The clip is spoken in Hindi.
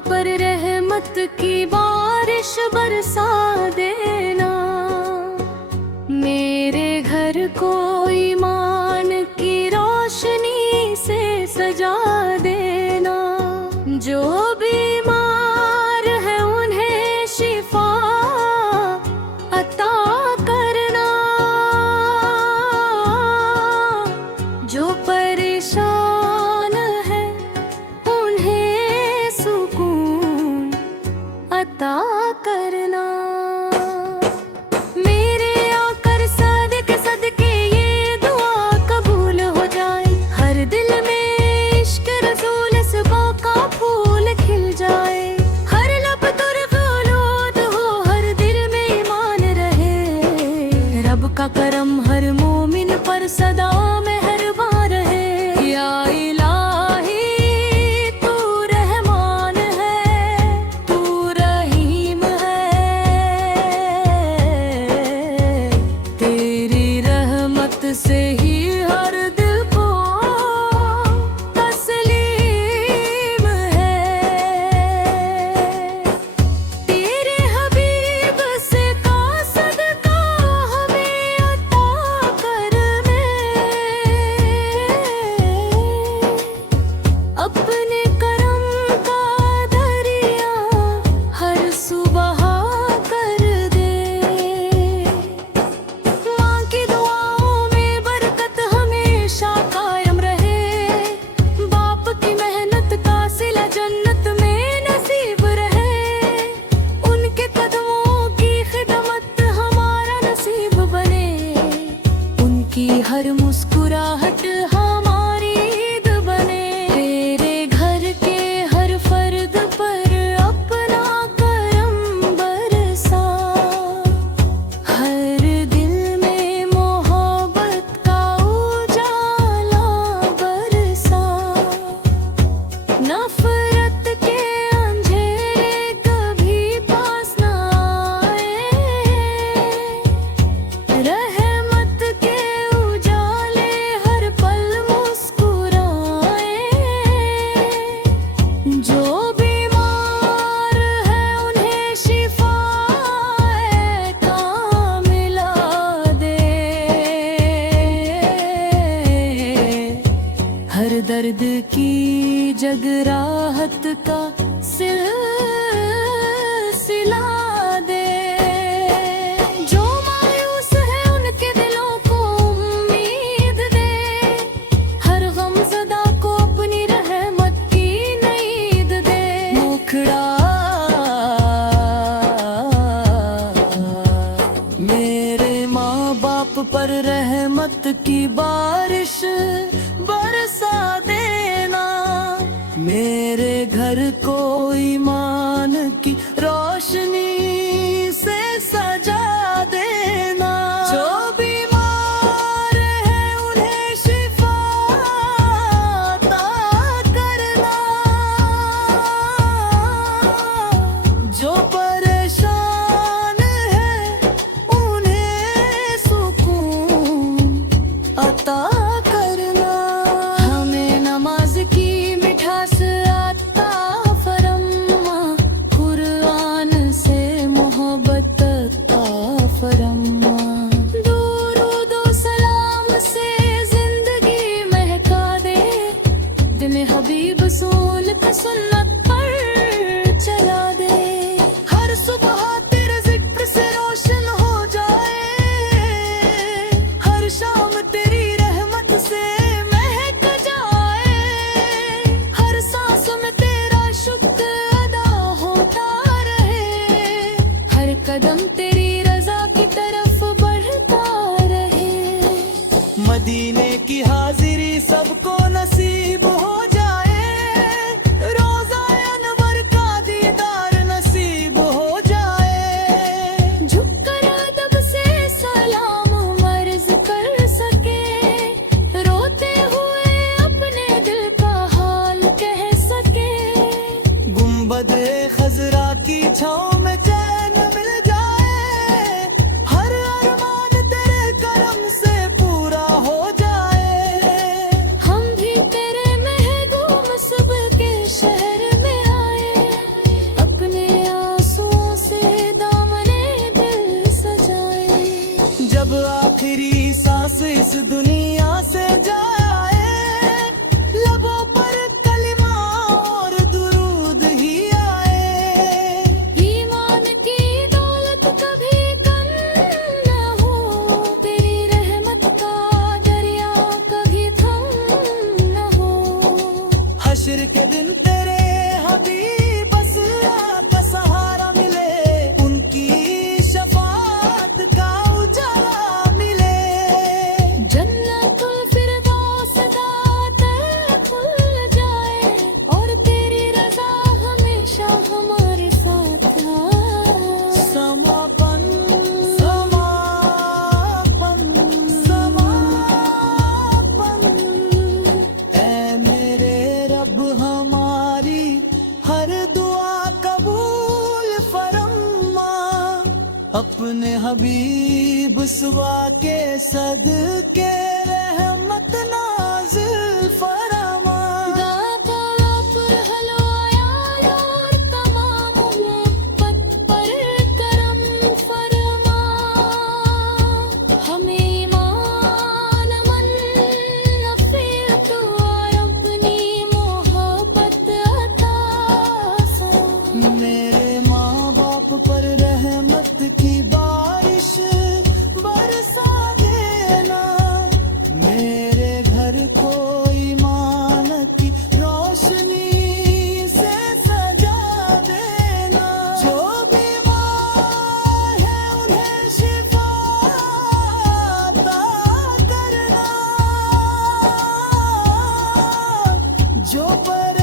पर रहमत की बारिश बरसा देना। मेरे घर को ईमान की रोशनी से सजा देना। जो बीमार है उन्हें शिफा अता करना। जो परेशान है उन्हें सुकून अता करना। मेरे आकर सदके सदके ये दुआ कबूल हो जाए। हर दिल में इश्क रसूल सबा का फूल खिल जाए। हर लब तुर्फ आलूद हो, हर दिल में ईमान रहे। रब का करम हर मोमिन पर सदा मेहरबान रहे। या इलाही तू रहमान है, तू रहीम है। तेरी रहमत से ही हर दिल को तस्लीम है। तेरे हबीब से का सदका हमें अता कर। अपने करम का दरिया हर सुबह कर दे। माँ की दुआओं में बरकत हमेशा कायम रहे। बाप की मेहनत का सिला जन्नत में नसीब रहे। उनके कदमों की खिदमत हमारा नसीब बने। उनकी हर मुस्कुराहट हमारी ईद बने। तेरे घर के हर फर्द पर अपना करम बरसा। हर दिल में मोहब्बत का उजाला बरसा। नफरत के अंधेरे कभी पास न आए। रहमत के उजाले हर पल मुस्कुराए। जो बीमार है उन्हें शिफाए कामिला दे। हर दर्द की जग राहत का सिलसिला दे। जो मायूस है उनके दिलों को उम्मीद दे। हर गमज़दा को अपनी रहमत की नींद दे। मुखड़ा मेरे माँ बाप पर रहमत की बारिश बरसा देना। मेरे घर को ईमान की रोशनी से सजा देना। जो बीमार है उन्हें शिफा अता करना। जो परेशान है उन्हें सुकून अता करना। हमें नमाज की मिठास अता हश्र के दिन तेरे हबीब बस का सहारा मिले, उनकी शफाअत का उजाला मिले। जन्नतुल फिरदौस दाते खुल जाए और तेरी रज़ा हमेशा हमारे साथ आए। समापन समापन समापन, ऐ मेरे रब हमारी हर दुआ कबूल फरमा, अपने हबीब सुबह के सदके रहमत नाज़िल फरमा। दाता पर हलवाया और तमाम उम्मत पर करम फरमा, हमें ईमान अमन नफ़ीत और अपनी मोहब्बत अता फरमा। मेरे माँ बाप पर रहमत की बारिश बरसा देना, मेरे घर को ईमान की रोशनी से सजा देना। जो बीमार है उन्हें शिफा अता करना, जो पर